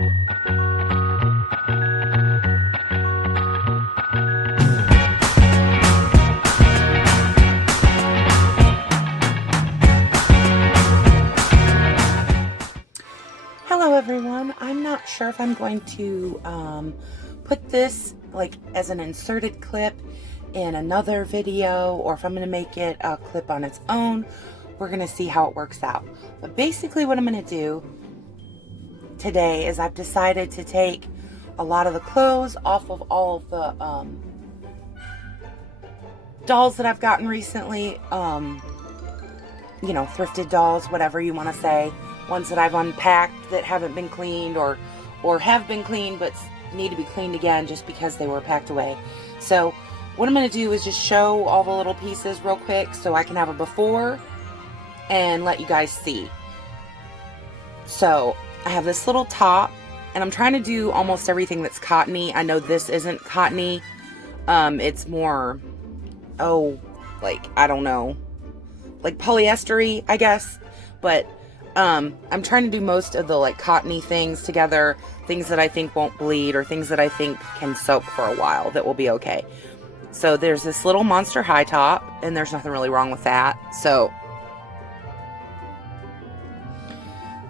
Hello everyone, I'm not sure if I'm going to put this like as an inserted clip in another video or if I'm going to make it a clip on its own. We're going to see how it works out. But basically what I'm going to do today is I've decided to take a lot of the clothes off of all of the dolls that I've gotten recently. You know, thrifted dolls, whatever you want to say. Ones that I've unpacked that haven't been cleaned or have been cleaned but need to be cleaned again just because they were packed away. So what I'm going to do is just show all the little pieces real quick so I can have a before and let you guys see. So I have this little top and I'm trying to do almost everything that's cottony. I know this isn't cottony. It's more, like, I don't know, like polyester-y, I guess. But I'm trying to do most of the like cottony things together, things that I think won't bleed or things that I think can soak for a while that will be okay. So there's this little Monster high top and there's nothing really wrong with that. So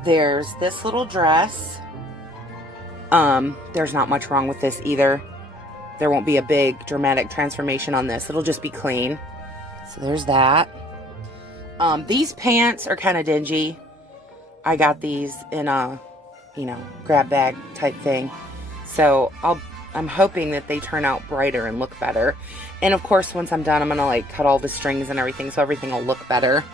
there's this little dress. There's not much wrong with this either. There won't be a big dramatic transformation on this. It'll just be clean. So there's that. These pants are kind of dingy. I got these in a, you know, grab bag type thing. So I'm hoping that they turn out brighter and look better. And of course, once I'm done, I'm going to like cut all the strings and everything so everything will look better.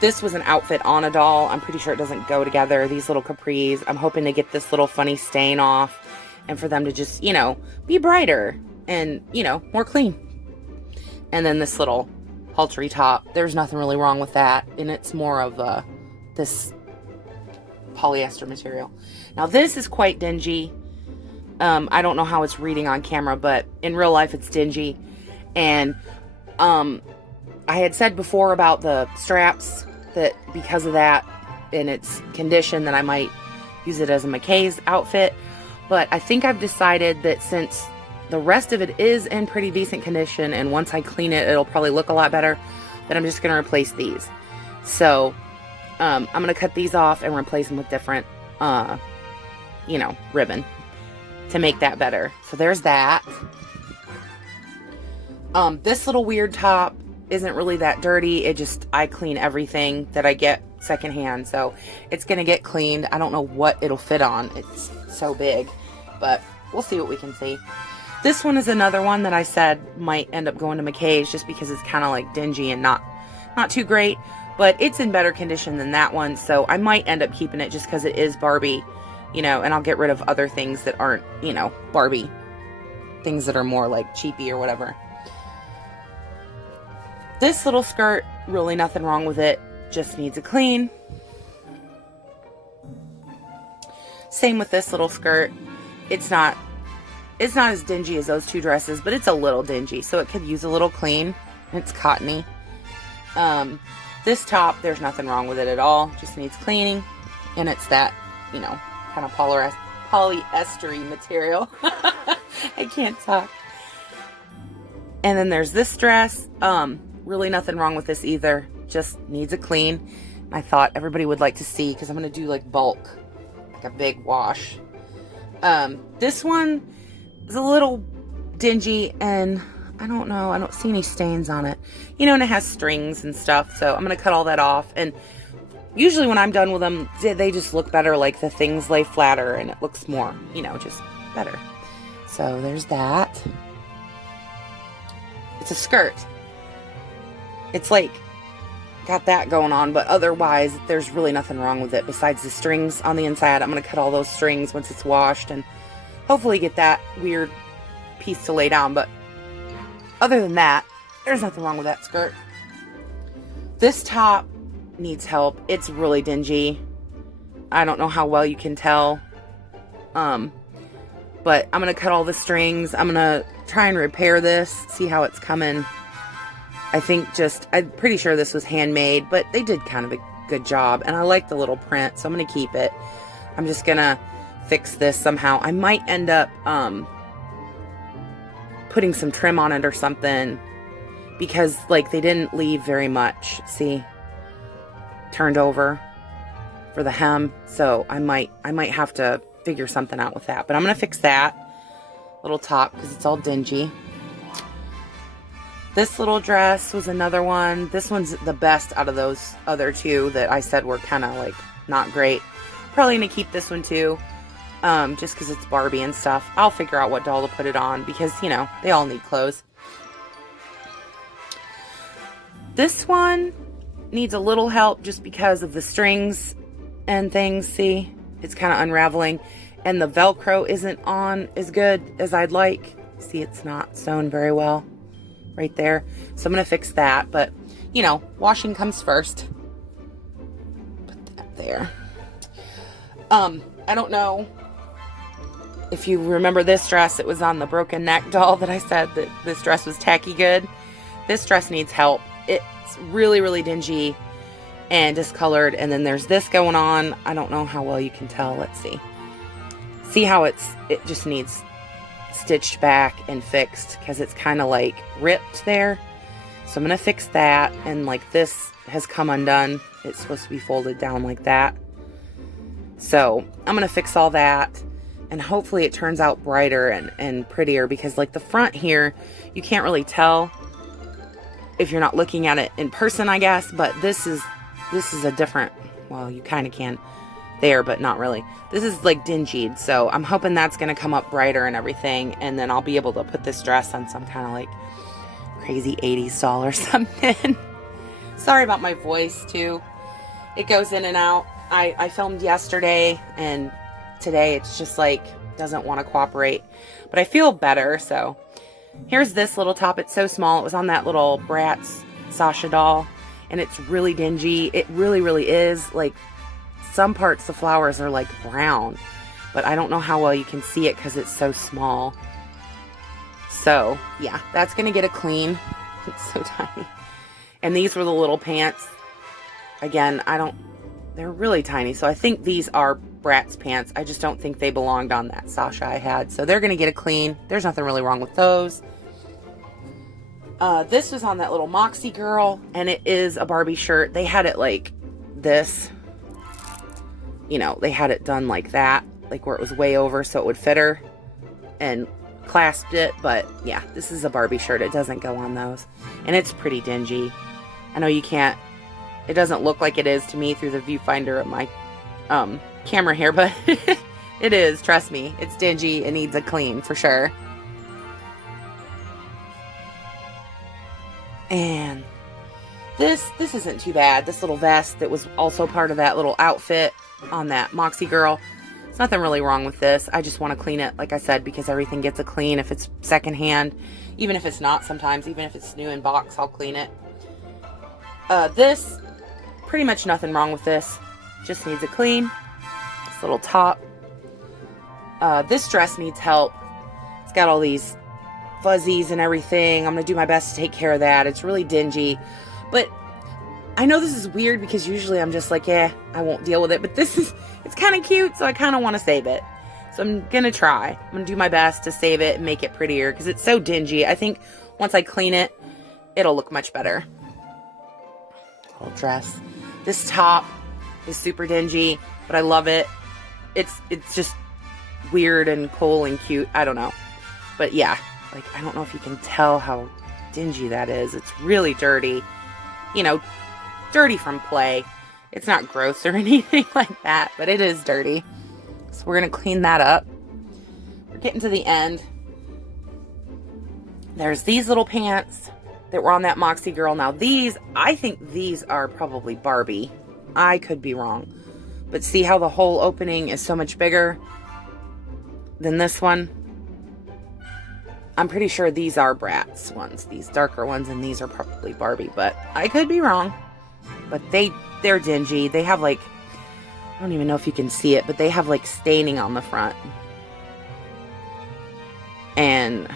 This was an outfit on a doll. I'm pretty sure it doesn't go together. These little capris. I'm hoping to get this little funny stain off and for them to just, you know, be brighter and, you know, more clean. And then this little haltery top. There's nothing really wrong with that. And it's more of this polyester material. Now this is quite dingy. I don't know how it's reading on camera, but in real life it's dingy. And I had said before about the straps that because of that and its condition that I might use it as a McKay's outfit. But I think I've decided that since the rest of it is in pretty decent condition, and once I clean it, it'll probably look a lot better, then I'm just going to replace these. So, I'm going to cut these off and replace them with different, you know, ribbon to make that better. So there's that. This little weird top isn't really that dirty. I clean everything that I get secondhand, so it's going to get cleaned. I don't know what it'll fit on. It's so big, but we'll see what we can see. This one is another one that I said might end up going to McKay's just because it's kind of like dingy and not too great, but it's in better condition than that one, so I might end up keeping it just because it is Barbie, you know, and I'll get rid of other things that aren't, you know, Barbie, things that are more like cheapy or whatever. This little skirt, really nothing wrong with it, just needs a clean. Same with this little skirt. It's not as dingy as those two dresses, but it's a little dingy, so it could use a little clean. It's cottony. This top, there's nothing wrong with it at all. Just needs cleaning. And it's that, you know, kind of polyester-y material. I can't talk. And then there's this dress. Really nothing wrong with this either. Just needs a clean. I thought everybody would like to see, because I'm going to do like bulk, like a big wash. This one is a little dingy and I don't know, I don't see any stains on it, you know, and it has strings and stuff, so I'm gonna cut all that off. And usually when I'm done with them, they just look better, like the things lay flatter and it looks more, you know, just better. So there's that. It's a skirt. It's like got that going on, but otherwise there's really nothing wrong with it besides the strings on the inside. I'm gonna cut all those strings once it's washed and hopefully get that weird piece to lay down, but other than that, there's nothing wrong with that skirt. This top needs help. It's really dingy. I don't know how well you can tell. But I'm going to cut all the strings. I'm going to try and repair this, see how it's coming. I'm pretty sure this was handmade, but they did kind of good job. And I like the little print, so I'm going to keep it. I'm just going to fix this somehow. I might end up putting some trim on it or something, because like they didn't leave very much. See, turned over for the hem, so I might have to figure something out with that. But I'm gonna fix that little top because it's all dingy. This little dress was another one. This one's the best out of those other two that I said were kind of like not great. Probably gonna keep this one too, just because it's Barbie and stuff. I'll figure out what doll to put it on because, you know, they all need clothes. This one needs a little help just because of the strings and things. See, it's kind of unraveling, and the Velcro isn't on as good as I'd like. See, it's not sewn very well right there, so I'm gonna fix that. But you know, washing comes first. Put that there. I don't know if you remember this dress. It was on the broken neck doll that I said that this dress was tacky good. This dress needs help. It's really, really dingy and discolored. And then there's this going on. I don't know how well you can tell. Let's see. See how it just needs stitched back and fixed because it's kind of like ripped there. So I'm going to fix that. And like this has come undone. It's supposed to be folded down like that. So I'm going to fix all that. And hopefully it turns out brighter and prettier, because like the front here, you can't really tell if you're not looking at it in person, I guess. But this is a different, well, you kind of can there, but not really. This is like dingied, so I'm hoping that's going to come up brighter and everything, and then I'll be able to put this dress on some kind of like crazy 80s doll or something. Sorry about my voice too. It goes in and out. I filmed yesterday, and today it's just like doesn't want to cooperate, but I feel better. So here's this little top. It's so small. It was on that little Bratz Sasha doll, and it's really dingy. It really, really is. Like some parts the flowers are like brown, but I don't know how well you can see it because it's so small. So yeah, that's gonna get a clean. It's so tiny. And these were the little pants. Again, they're really tiny, so I think these are Bratz pants. I just don't think they belonged on that Sasha I had, so they're gonna get a clean. There's nothing really wrong with those. This was on that little Moxie girl, and it is a Barbie shirt. They had it like this, you know, they had it done like that, like where it was way over so it would fit her, and clasped it. But yeah, this is a Barbie shirt. It doesn't go on those, and it's pretty dingy. I know you can't, it doesn't look like it is to me through the viewfinder of my camera here, but it is, trust me. It's dingy. It needs a clean for sure. And this isn't too bad. This little vest that was also part of that little outfit on that Moxie girl. There's nothing really wrong with this. I just want to clean it, like I said, because everything gets a clean if it's secondhand. Even if it's not sometimes, even if it's new in box, I'll clean it. This, pretty much nothing wrong with this. Just needs a clean. This little top. This dress needs help. It's got all these fuzzies and everything. I'm going to do my best to take care of that. It's really dingy. But I know this is weird because usually I'm just like, yeah, I won't deal with it. But it's kind of cute, so I kind of want to save it. So I'm going to try. I'm going to do my best to save it and make it prettier because it's so dingy. I think once I clean it, it'll look much better. Little dress. This top is super dingy, but I love it. It's just weird and cool and cute. I don't know. But yeah, like I don't know if you can tell how dingy that is. It's really dirty. You know, dirty from play. It's not gross or anything like that, but it is dirty. So we're going to clean that up. We're getting to the end. There's these little pants that were on that Moxie girl. Now these, I think these are probably Barbie. I could be wrong. But see how the whole opening is so much bigger than this one? I'm pretty sure these are Bratz ones. These darker ones, and these are probably Barbie. But I could be wrong. But they're dingy. They have like, I don't even know if you can see it, but they have like staining on the front. And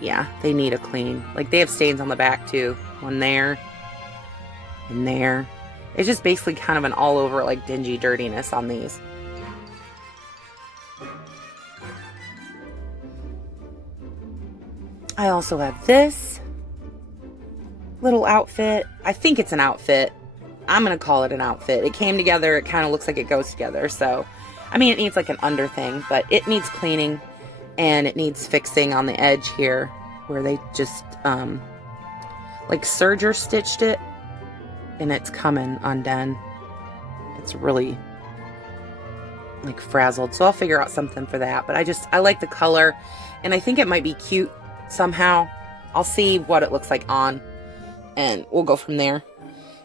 yeah, they need a clean. Like they have stains on the back too. One there and there. It's just basically kind of an all over like dingy dirtiness on these. I also have this little outfit. I think it's an outfit. I'm going to call it an outfit. It came together. It kind of looks like it goes together. So, I mean, it needs like an under thing, but it needs cleaning and it needs fixing on the edge here where they just, like serger stitched it and it's coming undone. It's really like frazzled. So I'll figure out something for that. But I like the color and I think it might be cute somehow. I'll see what it looks like on and we'll go from there.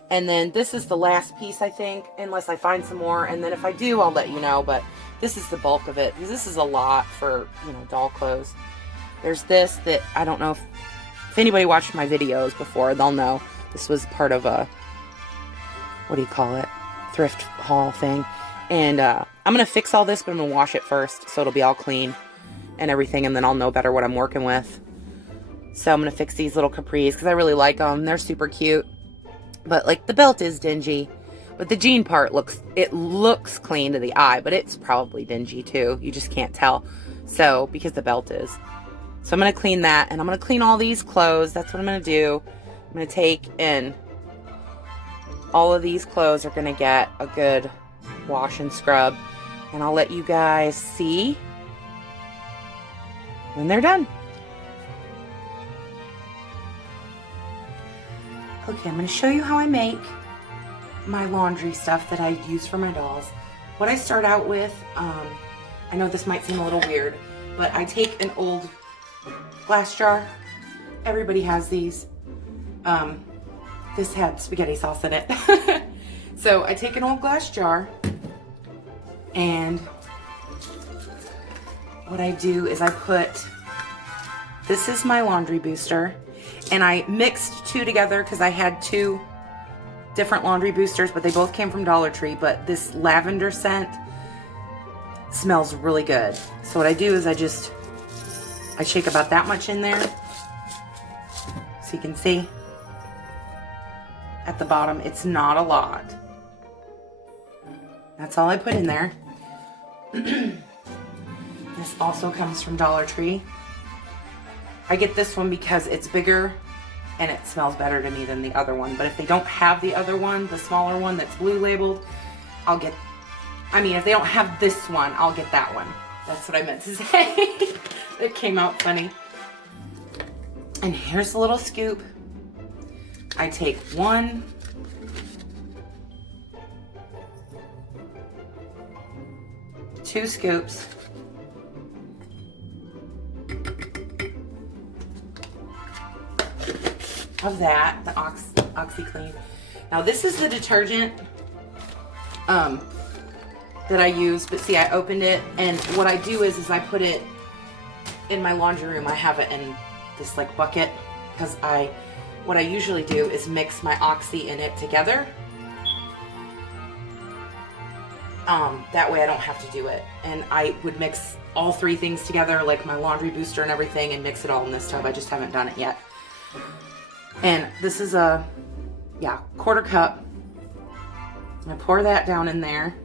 And then this is the last piece, I think, unless I find some more. And then if I do, I'll let you know. But this is the bulk of it because this is a lot for, you know, doll clothes. There's this that I don't know if anybody watched my videos before, they'll know. This was part of a, what do you call it? Thrift haul thing. And I'm going to fix all this, but I'm going to wash it first so it'll be all clean and everything. And then I'll know better what I'm working with. So I'm going to fix these little capris because I really like them. They're super cute. But like the belt is dingy, but the jean part looks clean to the eye, but it's probably dingy too. You just can't tell. So, because the belt is. So I'm going to clean that and I'm going to clean all these clothes. That's what I'm going to do. I'm going to take and all of these clothes are going to get a good wash and scrub. And I'll let you guys see when they're done. Okay, I'm going to show you how I make my laundry stuff that I use for my dolls. What I start out with, I know this might seem a little weird, but I take an old glass jar. Everybody has these. This had spaghetti sauce in it. So I take an old glass jar and what I do is I put, this is my laundry booster. And I mixed two together because I had two different laundry boosters, but they both came from Dollar Tree. But this lavender scent smells really good. So what I do is I shake about that much in there. So you can see at the bottom, it's not a lot. That's all I put in there. This also comes from Dollar Tree. I get this one because it's bigger and it smells better to me than the other one. But if they don't have the other one, the smaller one that's blue labeled, if they don't have this one, I'll get that one. That's what I meant to say. It came out funny. And here's a little scoop. I take 1, 2 scoops. Of that, the OxiClean. Now this is the detergent that I use, but see, I opened it, and what I do is I put it in my laundry room. I have it in this like bucket because what I usually do is mix my Oxy in it together. That way I don't have to do it. And I would mix all 3 things together, like my laundry booster and everything, and mix it all in this tub. I just haven't done it yet. And this is a, 1/4 cup. I pour that down in there.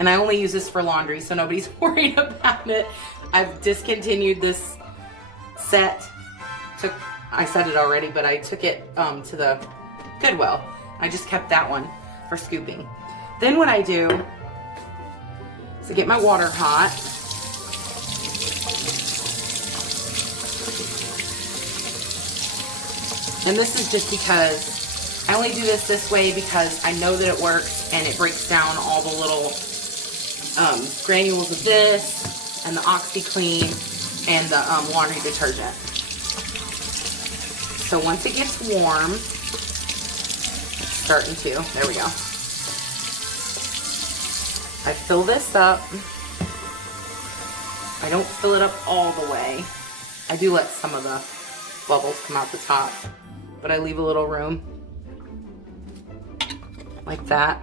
And I only use this for laundry, so nobody's worried about it. I've discontinued this set. I said it already, but I took it to the Goodwill. I just kept that one for scooping. Then what I do is I get my water hot. And this is just because I only do this way because I know that it works and it breaks down all the little granules of this and the OxiClean and the laundry detergent. So once it gets warm, it's starting to, there we go. I fill this up. I don't fill it up all the way. I do let some of the bubbles come out the top, but I leave a little room like that.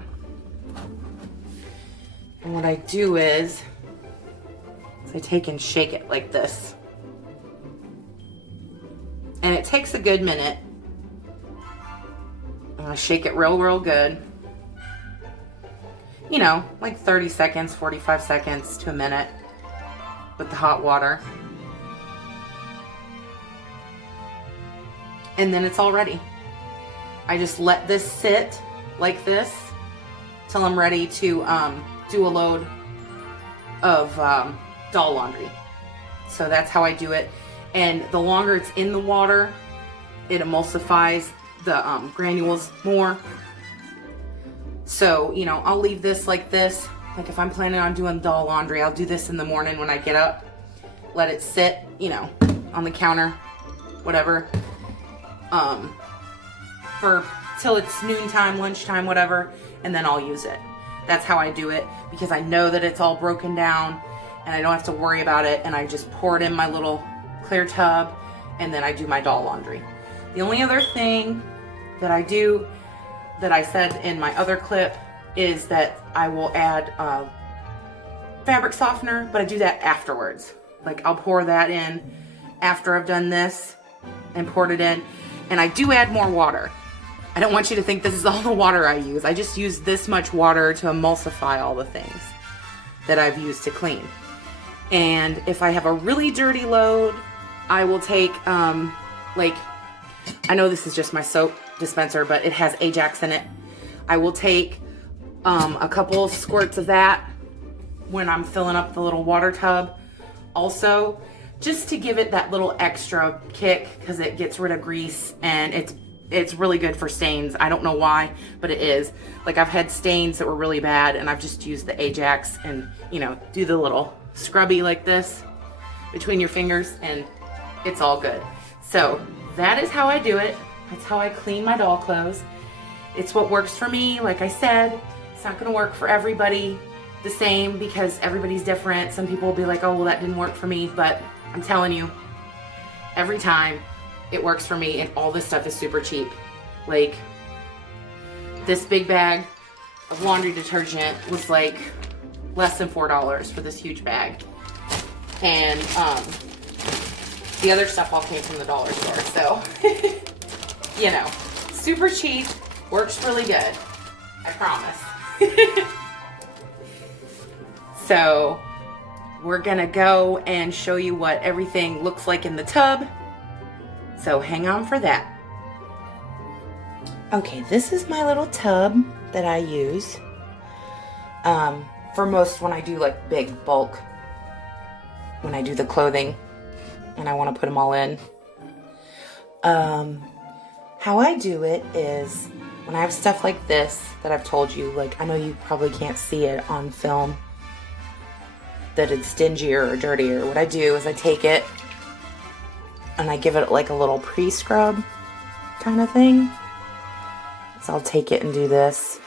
And what I do is I take and shake it like this. And it takes a good minute. I'm I shake it real good. You know, like 30 seconds, 45 seconds to a minute with the hot water. And then it's all ready. I just let this sit like this till I'm ready to do a load of doll laundry. So that's how I do it. And the longer it's in the water, it emulsifies the granules more. So, you know, I'll leave this like this. Like if I'm planning on doing doll laundry, I'll do this in the morning when I get up. Let it sit, you know, on the counter, whatever. For till it's noontime, lunchtime, whatever, and then I'll use it. That's how I do it, because I know that it's all broken down and I don't have to worry about it, and I just pour it in my little clear tub and then I do my doll laundry. The only other thing that I do that I said in my other clip is that I will add fabric softener, but I do that afterwards. Like I'll pour that in after I've done this and poured it in, and I do add more water. I don't want you to think this is all the water I use. I just use this much water to emulsify all the things that I've used to clean. And if I have a really dirty load, I will take, like, I know this is just my soap dispenser, but it has Ajax in it. I will take a couple of squirts of that when I'm filling up the little water tub. Also, just to give it that little extra kick, because it gets rid of grease, and it's really good for stains. I don't know why, but it is. Like I've had stains that were really bad, and I've just used the Ajax and, you know, do the little scrubby like this between your fingers, and it's all good. So that is how I do it. That's how I clean my doll clothes. It's what works for me. Like I said, it's not gonna work for everybody the same, because everybody's different. Some people will be like, oh, well, that didn't work for me, but I'm telling you, every time it works for me, and all this stuff is super cheap. Like this big bag of laundry detergent was like less than $4 for this huge bag. And the other stuff all came from the dollar store. So, you know, super cheap, works really good. I promise. So we're gonna go and show you what everything looks like in the tub. So hang on for that. Okay, this is my little tub that I use for most when I do like big bulk, when I do the clothing and I want to put them all in. How I do it is when I have stuff like this that I've told you, like I know you probably can't see it on film, that it's dingier or dirtier. What I do is I take it and I give it like a little pre-scrub kind of thing. So I'll take it and do this.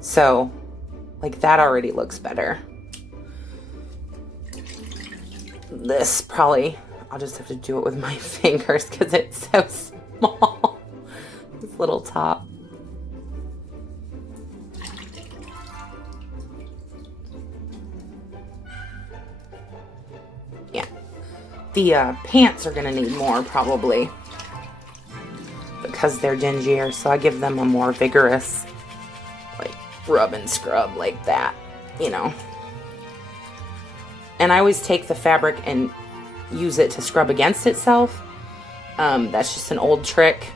So, like that already looks better. This probably, I'll just have to do it with my fingers because it's so small. This little top. Yeah. The pants are going to need more probably, because they're dingier, so I give them a more vigorous, like, rub and scrub like that, you know. And I always take the fabric and use it to scrub against itself. That's just an old trick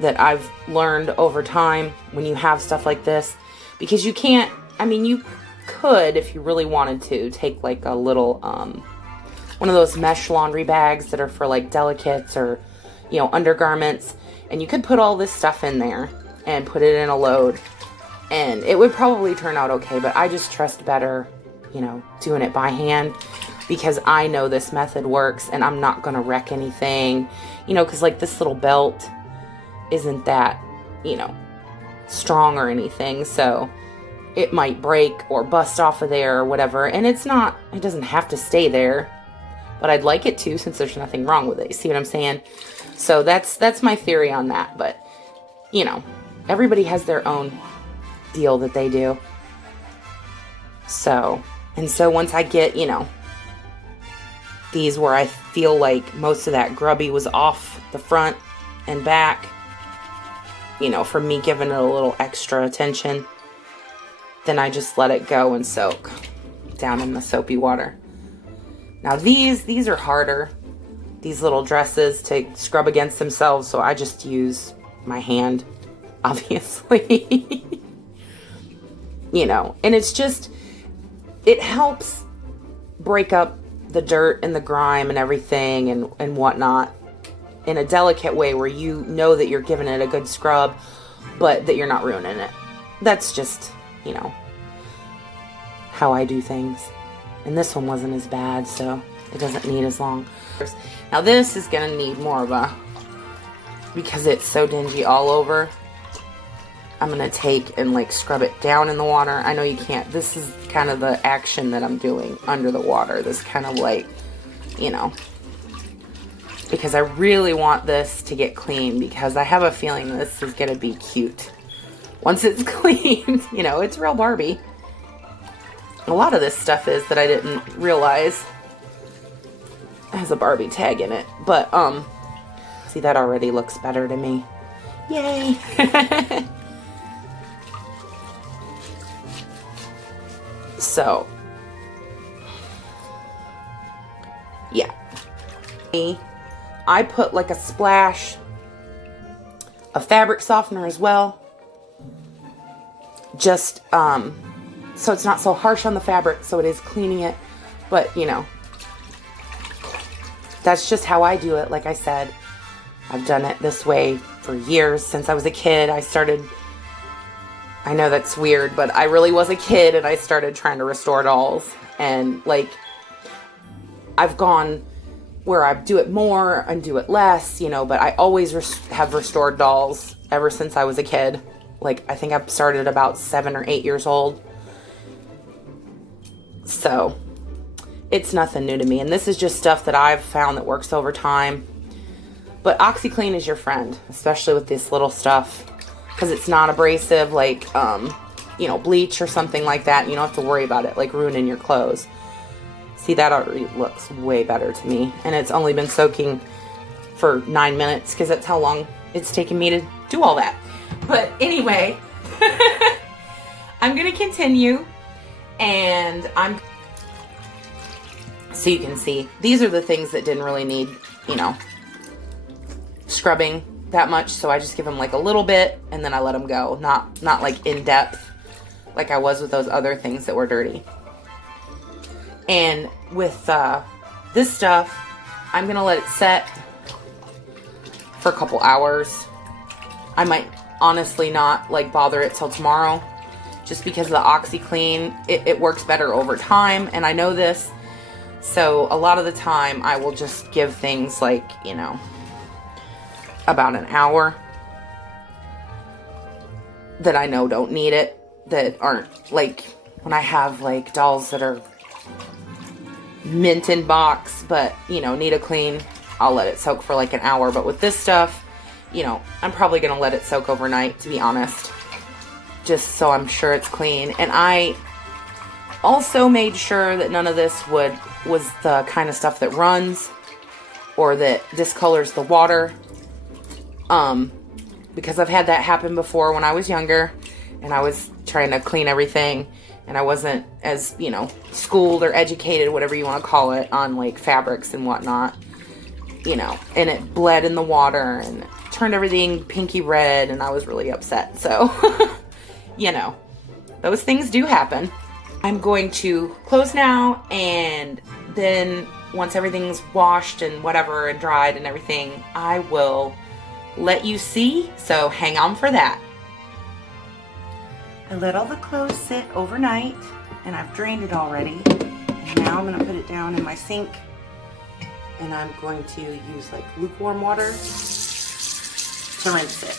that I've learned over time when you have stuff like this. Because you can't, I mean, you could, if you really wanted to, take like a little, one of those mesh laundry bags that are for like delicates or, you know, undergarments, and you could put all this stuff in there and put it in a load, and it would probably turn out okay. But I just trust better, you know, doing it by hand, because I know this method works and I'm not gonna wreck anything, you know, because like this little belt isn't that, you know, strong or anything, so it might break or bust off of there or whatever, and it's not, it doesn't have to stay there, but I'd like it to, since there's nothing wrong with it. You see what I'm saying? So that's my theory on that. But, you know, everybody has their own deal that they do. So, and so once I get, you know, these where I feel like most of that grubby was off the front, and back, you know, from me giving it a little extra attention, then I just let it go and soak down in the soapy water. Now these are harder, these little dresses, to scrub against themselves, so I just use my hand, obviously. You know, and it's just, it helps break up the dirt and the grime and everything and whatnot in a delicate way where you know that you're giving it a good scrub, but that you're not ruining it. That's just, you know, how I do things. And this one wasn't as bad, so it doesn't need as long. Now this is gonna need more of a, because it's so dingy all over, I'm gonna take and like scrub it down in the water. I know you can't, this is kind of the action that I'm doing under the water, this kind of like, you know, because I really want this to get clean, because I have a feeling this is gonna be cute once it's cleaned. You know, it's real Barbie. A lot of this stuff is that I didn't realize has a Barbie tag in it, but see, that already looks better to me. Yay. So yeah, I put like a splash of fabric softener as well, just so it's not so harsh on the fabric, so it is cleaning it. But you know, that's just how I do it. Like I said, I've done it this way for years. Since I was a kid, I started, I know that's weird, but I really was a kid and I started trying to restore dolls. And like, I've gone where I do it more and do it less, you know, but I always have restored dolls ever since I was a kid. Like, I think I started about 7 or 8 years old. So it's nothing new to me. And this is just stuff that I've found that works over time. But OxiClean is your friend, especially with this little stuff, because it's not abrasive like, you know, bleach or something like that. You don't have to worry about it like ruining your clothes. See, that already looks way better to me. And it's only been soaking for 9 minutes, because that's how long it's taken me to do all that. But anyway, I'm going to continue, and so you can see, these are the things that didn't really need, you know, scrubbing that much. So I just give them like a little bit and then I let them go. Not like in depth like I was with those other things that were dirty. And with this stuff, I'm going to let it set for a couple hours. I might honestly not like bother it till tomorrow, just because of the OxiClean, it works better over time, and I know this. So a lot of the time I will just give things like, you know, about an hour that I know don't need it, that aren't like, when I have like dolls that are mint in box but, you know, need a clean, I'll let it soak for like an hour. But with this stuff, you know, I'm probably gonna let it soak overnight, to be honest, just so I'm sure it's clean. And I also made sure that none of this was the kind of stuff that runs or that discolors the water, because I've had that happen before when I was younger and I was trying to clean everything and I wasn't as, you know, schooled or educated, whatever you want to call it, on like fabrics and whatnot, you know, and it bled in the water and turned everything pinky red, and I was really upset. So you know, those things do happen. I'm going to close now, and then once everything's washed and whatever and dried and everything, I will let you see. So hang on for that. I let all the clothes sit overnight, and I've drained it already. And now I'm going to put it down in my sink, and I'm going to use like lukewarm water to rinse it.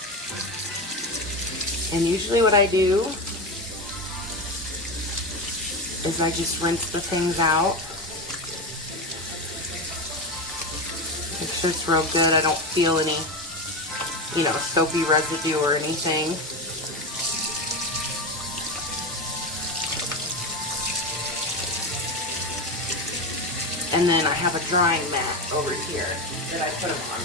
And usually what I do is I just rinse the things out. Make sure it's real good. I don't feel any, you know, soapy residue or anything. And then I have a drying mat over here that I put them on.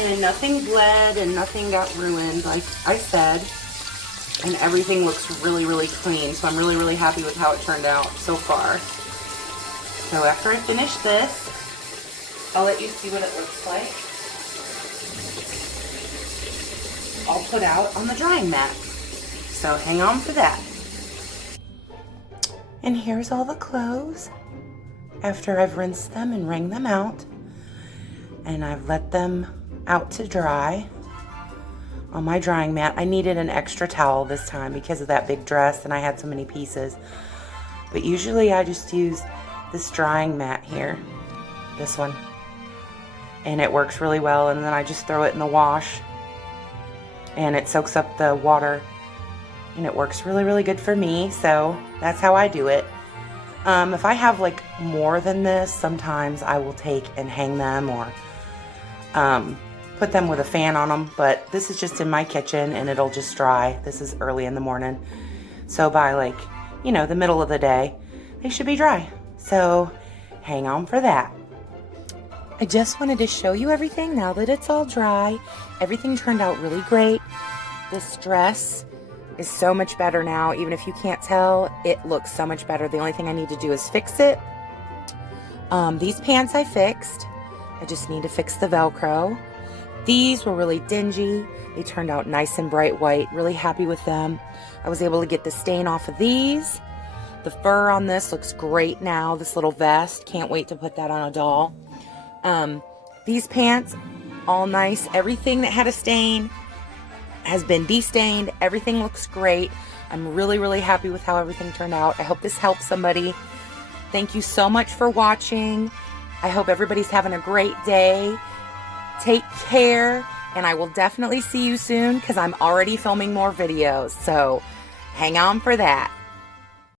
And nothing bled and nothing got ruined, like I said. And everything looks really, really clean. So I'm really, really happy with how it turned out so far. So after I finish this, I'll let you see what it looks like. I'll put out on the drying mat. So hang on for that. And here's all the clothes after I've rinsed them and wringed them out. And I've let them out to dry on my drying mat. I needed an extra towel this time because of that big dress and I had so many pieces. But usually I just use this drying mat here, this one. And it works really well, and then I just throw it in the wash and it soaks up the water and it works really, really good for me. So that's how I do it. If I have like more than this, sometimes I will take and hang them or put them with a fan on them, but this is just in my kitchen and it'll just dry. This is early in the morning. So by like, you know, the middle of the day, they should be dry. So hang on for that. I just wanted to show you everything now that it's all dry. Everything turned out really great. This dress is so much better now. Even if you can't tell, it looks so much better. The only thing I need to do is fix it. These pants I fixed. I just need to fix the Velcro. These were really dingy. They turned out nice and bright white. Really happy with them. I was able to get the stain off of these. The fur on this looks great now. This little vest. Can't wait to put that on a doll. These pants, all nice. Everything that had a stain has been de-stained. Everything looks great. I'm really, really happy with how everything turned out. I hope this helps somebody. Thank you so much for watching. I hope everybody's having a great day. Take care, and I will definitely see you soon because I'm already filming more videos. So hang on for that.